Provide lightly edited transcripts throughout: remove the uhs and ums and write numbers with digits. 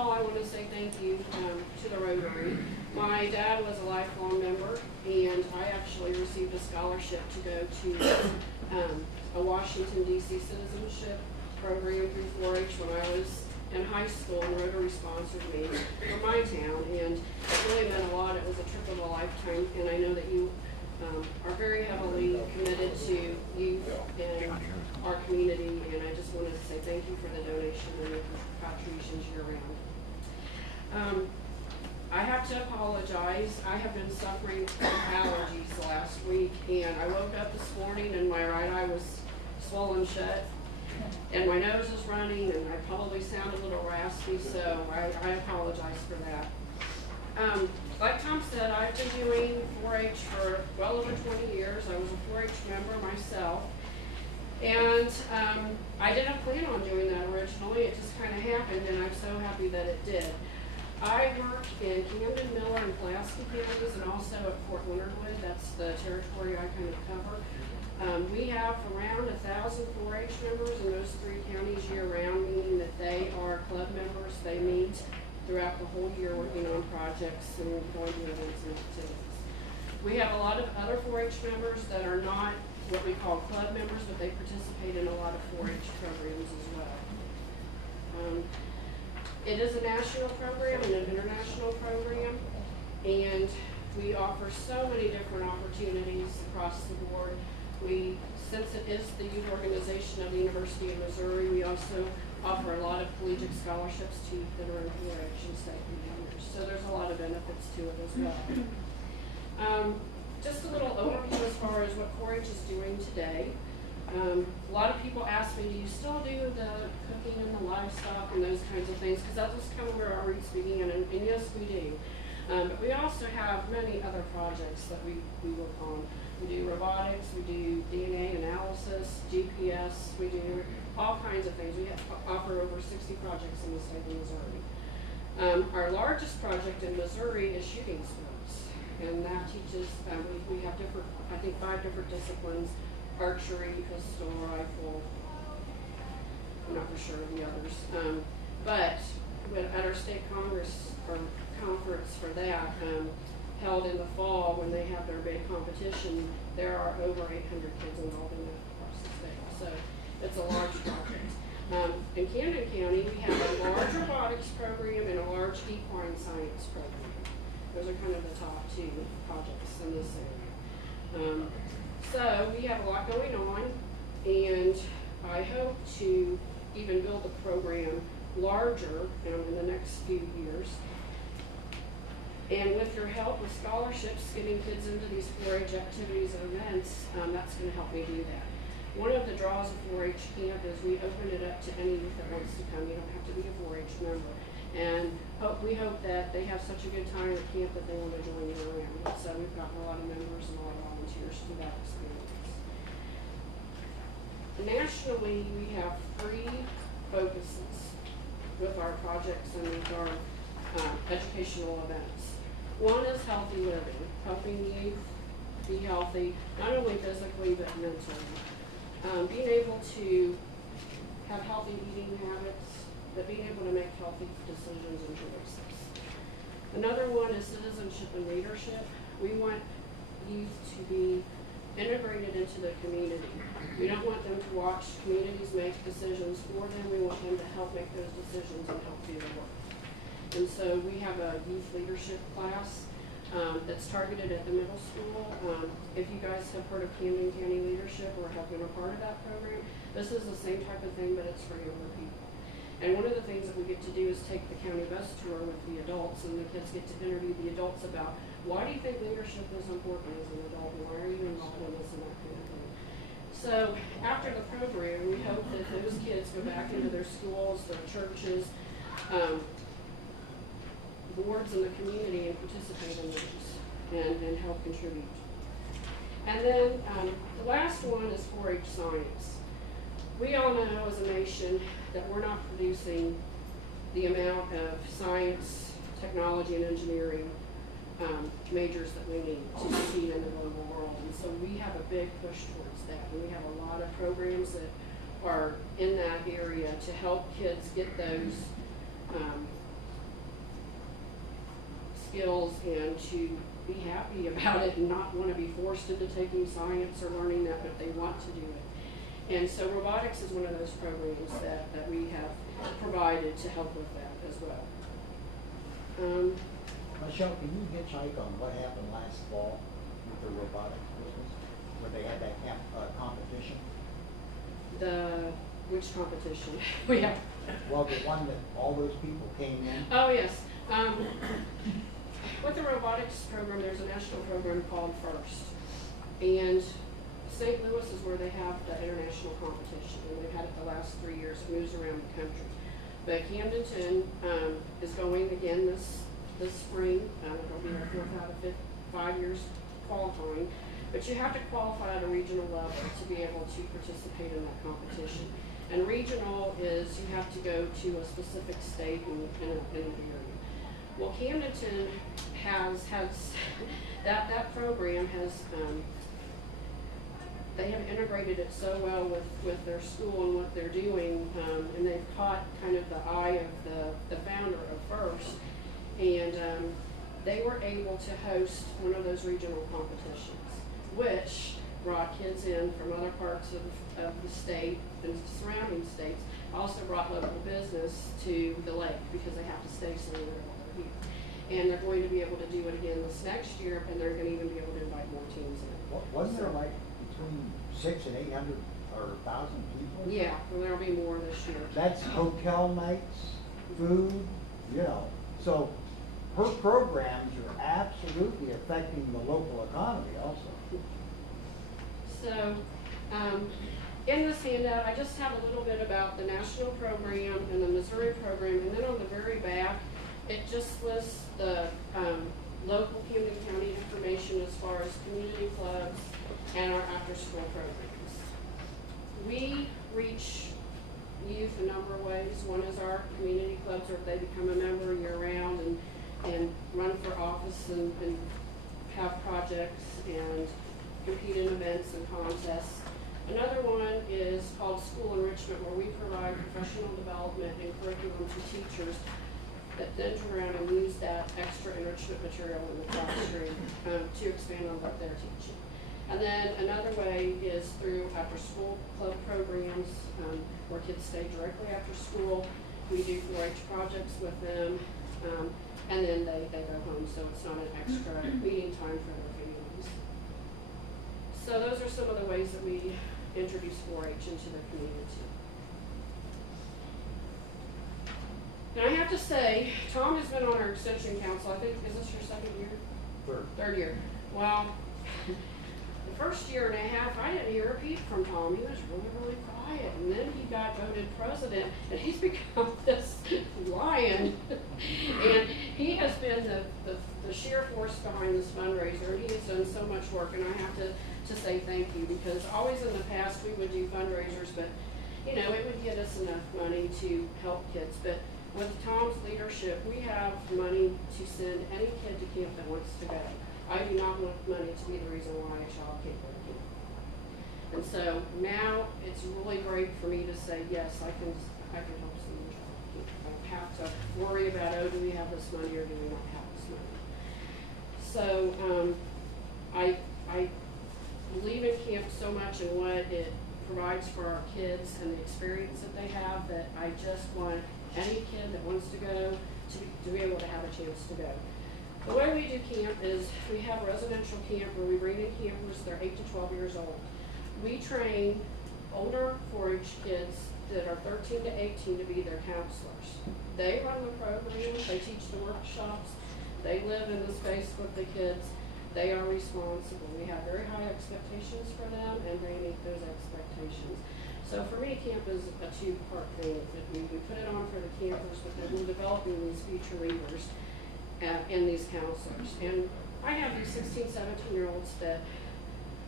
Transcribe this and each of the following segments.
all, I want to say thank you to the Rotary. My dad was a lifelong member, and I actually received a scholarship to go to a Washington, D.C. citizenship program through 4-H when I was in high school, and Rotary sponsored me for my town, and it really meant a lot. It was a trip of a lifetime, and I know that you are very heavily committed to youth and our community, and I just wanted to say thank you for the donation and your contributions year-round. I have to apologize. I have been suffering from allergies the last week, and I woke up this morning and my right eye was swollen shut, and my nose is running, and I probably sound a little raspy, so I apologize for that. Like Tom said, I've been doing 4-H for well over 20 years. I was a 4-H member myself. And I didn't plan on doing that originally. It just kind of happened, and I'm so happy that it did. I work in Camden, Miller, and Pulaski counties, and also at Fort Leonard Wood. That's the territory I kind of cover. We have around 1,000 4-H members in those 3 counties year-round, meaning that they are club members. They meet throughout the whole year working on projects and going to events and activities. We have a lot of other 4-H members that are not what we call club members, but they participate in a lot of 4-H programs as well. It is a national program and an international program, and we offer so many different opportunities across the board. Since it is the youth organization of the University of Missouri, we also offer a lot of collegiate scholarships to youth that are in 4-H and state leaders. So there's a lot of benefits to it as well. Just a little overview as far as what 4-H is doing today. A lot of people ask me, do you still do the cooking and the livestock and those kinds of things? Because that was kind of where our roots began, and yes, we do. But we also have many other projects that we work on. We do robotics, we do DNA analysis, GPS, we do all kinds of things. We offer over 60 projects in the state of Missouri. Our largest project in Missouri is shooting sports, and that teaches, we have different, I think 5 different disciplines: archery, pistol, rifle, I'm not for sure of the others. But at our state congress or conference for that, held in the fall when they have their big competition, there are over 800 kids involved in that across the state. So it's a large project. In Camden County, we have a large robotics program and a large equine science program. Those are kind of the top 2 projects in this area. So we have a lot going on, and I hope to even build the program larger in the next few years. And with your help with scholarships, getting kids into these 4-H activities and events, that's going to help me do that. One of the draws of 4-H camp is we open it up to any youth that wants to come. You don't have to be a 4-H member. And we hope that they have such a good time at camp that they want to join year-round. So we've gotten a lot of members and a lot of volunteers through that experience. Nationally, we have 3 focuses with our projects and with our educational events. One is healthy living, helping youth be healthy, not only physically but mentally. Being able to have healthy eating habits, but being able to make healthy decisions and choices. Another one is citizenship and leadership. We want youth to be integrated into the community. We don't want them to watch communities make decisions for them. We want them to help make those decisions and help do the work. And so we have a youth leadership class that's targeted at the middle school. If you guys have heard of Camden County Leadership or have been a part of that program, this is the same type of thing, but it's for younger people. And one of the things that we get to do is take the county bus tour with the adults, and the kids get to interview the adults about, why do you think leadership is important as an adult, and why are you involved in this and that kind of thing. So after the program, we hope that those kids go back into their schools, their churches, boards in the community and participate in those and help contribute. And then the last one is 4-H science. We all know as a nation that we're not producing the amount of science, technology, and engineering majors that we need to compete in the global world. And so we have a big push towards that. And we have a lot of programs that are in that area to help kids get those skills and to be happy about it and not want to be forced into taking science or learning that, but they want to do it. And so robotics is one of those programs that we have provided to help with that as well. Michelle, can you hitchhike on what happened last fall with the robotics business, where they had that competition? Which competition? We have. Well, the one that all those people came in. Oh, yes. With the robotics program, there's a national program called FIRST. And St. Louis is where they have the international competition, and they've had it the last 3 years. It moves around the country. But Camdenton is going again this spring. It'll be our 4th out of 5 years qualifying. But you have to qualify at a regional level to be able to participate in that competition. And regional is you have to go to a specific state in an area. Well, Camdenton has that program has they have integrated it so well with their school and what they're doing, and they've caught kind of the eye of the founder of FIRST, and they were able to host one of those regional competitions, which brought kids in from other parts of the state and surrounding states. Also brought local business to the lake because they have to stay somewhere while they're here. And they're going to be able to do it again this next year, and they're going to even be able to invite more teams in. Wasn't there like between 600 and 800 or 1,000 people? Yeah, well, there'll be more this year. That's hotel nights, food, you know. So her programs are absolutely affecting the local economy also. So, in this handout, I just have a little bit about the national program and the Missouri program, and then on the very back, it just lists the local Camden County information as far as community clubs and our after-school programs. We reach youth a number of ways. One is our community clubs, where they become a member year-round and run for office and have projects and compete in events and contests. Another one is called School Enrichment, where we provide professional development and curriculum to teachers that then turn around and use that extra enrichment material in the classroom to expand on what they're teaching. And then another way is through after-school club programs where kids stay directly after school. We do 4-H projects with them, and then they go home, so it's not an extra meeting time for their families. So those are some of the ways that we introduce 4-H into the community. And I have to say, Tom has been on our extension council. I think, is this your second year? Third year. Well, the first year and a half, I didn't hear a peep from Tom. He was really, really quiet. And then he got voted president, and he's become this lion. And he has been the sheer force behind this fundraiser. He has done so much work, and I have to say thank you, because always in the past we would do fundraisers, but you know, it would get us enough money to help kids. But with Tom's leadership, we have money to send any kid to camp that wants to go. I do not want money to be the reason why a child can't go to camp. And so now it's really great for me to say, yes, I can help send a child to camp. I don't have to worry about, oh, do we have this money or do we not have this money? So I believe in camp so much and what it provides for our kids and the experience that they have, that I just want any kid that wants to go to be able to have a chance to go. The way we do camp is we have a residential camp where we bring in campers. They're 8 to 12 years old. We train older 4-H kids that are 13 to 18 to be their counselors. They run the programs, they teach the workshops, they live in the space with the kids. They are responsible. We have very high expectations for them, and they meet those expectations. So for me, camp is a two-part thing. We put it on for the campers, but then we're developing these future leaders and these counselors. And I have these 16, 17-year-olds that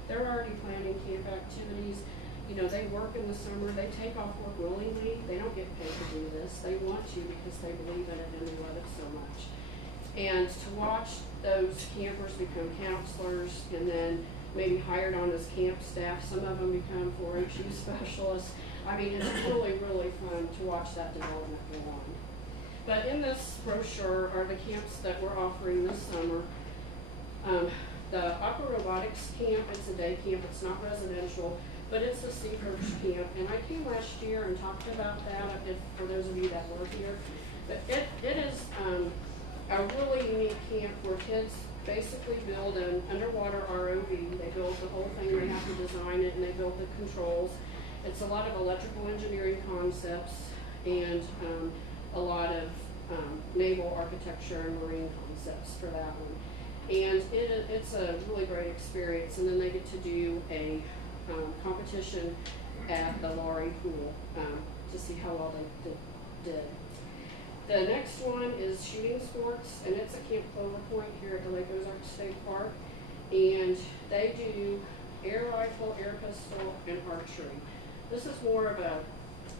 they're already planning camp activities. You know, they work in the summer. They take off work willingly. They don't get paid to do this. They want to because they believe in it and they love it so much. And to watch those campers become counselors and then maybe hired on as camp staff, some of them become 4-H youth specialists. I mean, it's really, really fun to watch that development go on. But in this brochure are the camps that we're offering this summer. The Aqua Robotics Camp, it's a day camp, it's not residential, but it's a sea coach camp. And I came last year and talked about that, if, for those of you that were here. But it is a really unique camp where kids basically build an underwater ROV. They build the whole thing, they have to design it, and they build the controls. It's a lot of electrical engineering concepts and a lot of naval architecture and marine concepts for that one. And it's a really great experience. And then they get to do a competition at the Laurie Pool to see how well they did. The next one is shooting sports, and it's at Camp Clover Point here at the Lake Ozarks State Park. And they do air rifle, air pistol, and archery. This is more of a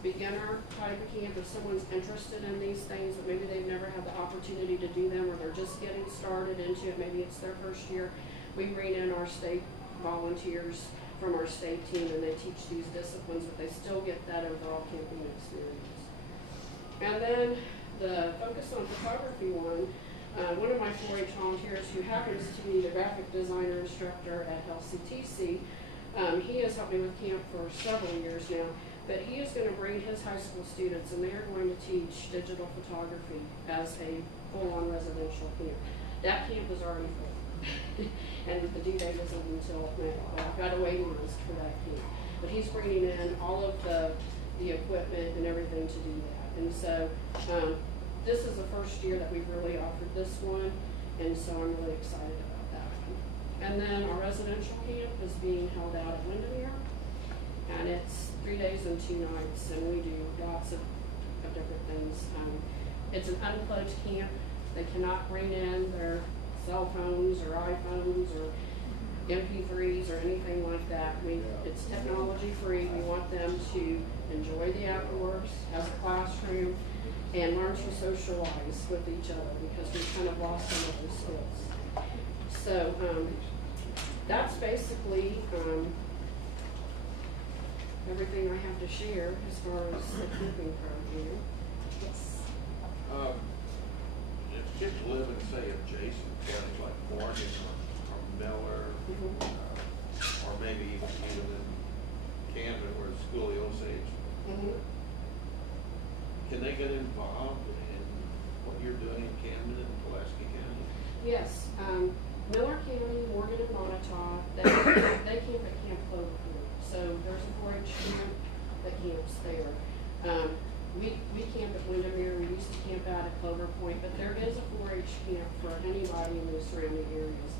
beginner type of camp. If someone's interested in these things, but maybe they've never had the opportunity to do them, or they're just getting started into it, maybe it's their first year, we bring in our state volunteers from our state team, and they teach these disciplines, but they still get that overall camping experience. And then the focus on photography one of my 4-H volunteers, who happens to be the graphic designer instructor at LCTC, he has helped me with camp for several years now, but he is going to bring his high school students, and they are going to teach digital photography as a full-on residential camp. That camp is already full, and the due date isn't until May. Well, I've got a waiting list for that camp, but he's bringing in all of the equipment and everything to do that. And so this is the first year that we've really offered this one, and so I'm really excited about that one. And then our residential camp is being held out at Windermere, and it's 3 days and 2 nights, and we do lots of different things. It's an unplugged camp. They cannot bring in their cell phones or iPhones or MP3s or anything like that. It's technology free. We want them to enjoy the outdoors as a classroom and learn to socialize with each other, because we've kind of lost some of those skills. So that's basically everything I have to share as far as the camping program. Yes. If kids live in, say, adjacent counties like Morgan or Miller, or maybe even in Camden where it's school Osage, can they get involved in what you're doing in Camden and Pulaski County? Yes. Miller County, Morgan, and Montauk, they camp at Camp Clover Point. So there's a 4-H camp that camps there. We camp at Windermere. We used to camp out at Clover Point, but there is a 4-H camp for anybody in the surrounding areas.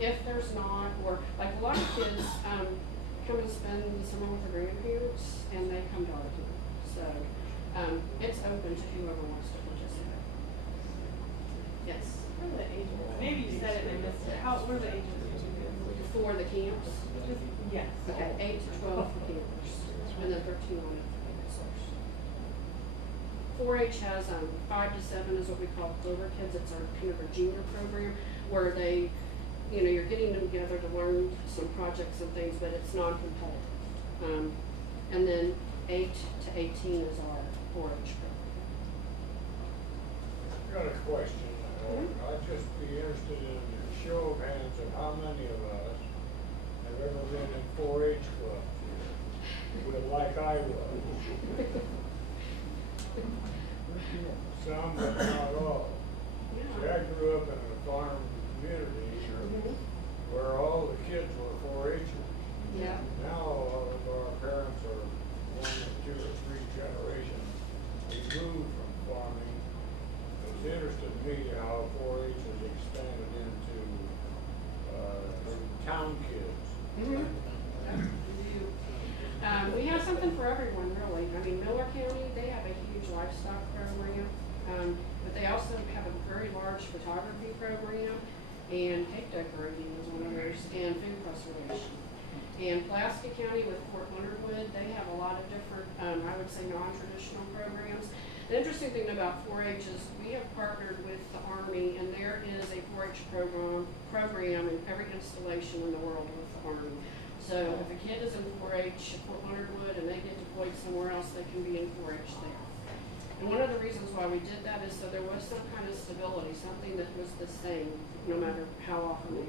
If there's not, or like a lot of kids come and spend the summer with their grandparents, and they come to our camp. So it's open to whoever wants to participate. Yes. What are the ages? Maybe you said it and I missed it. What are the ages? For the camps? Yes. Okay, 8 to 12 for campers, and then 13 on it for 4-H has 5 to 7 is what we call Clover Kids. It's our kind of a junior program where they, you're getting them together to learn some projects and things, but it's non-competitive. And then 8 to 18 is our 4-H program. I got a question. I'd just be interested in a show of hands of how many of us have ever been in 4-H clubs, like I was. Some, but not all. See, I grew up in a farm community where all the kids were 4-Hers. Yeah. Now all of our parents are 1 or 2 or 3 generations removed from farming. It's interested me how 4-H has expanded into town kids. We have something for everyone, really. I mean, Miller County, they have a huge livestock program, but they also have a very large photography program, and cake decorating is one of theirs, and food preservation. And Pulaski County with Fort Leonard Wood, they have a lot of different, I would say, non-traditional programs. The interesting thing about 4-H is we have partnered with the Army, and there is a 4-H program in every installation in the world with the Army. So if a kid is in 4-H at Fort Leonard Wood and they get deployed somewhere else, they can be in 4-H there. And one of the reasons why we did that is so there was some kind of stability, something that was the same, no matter how often we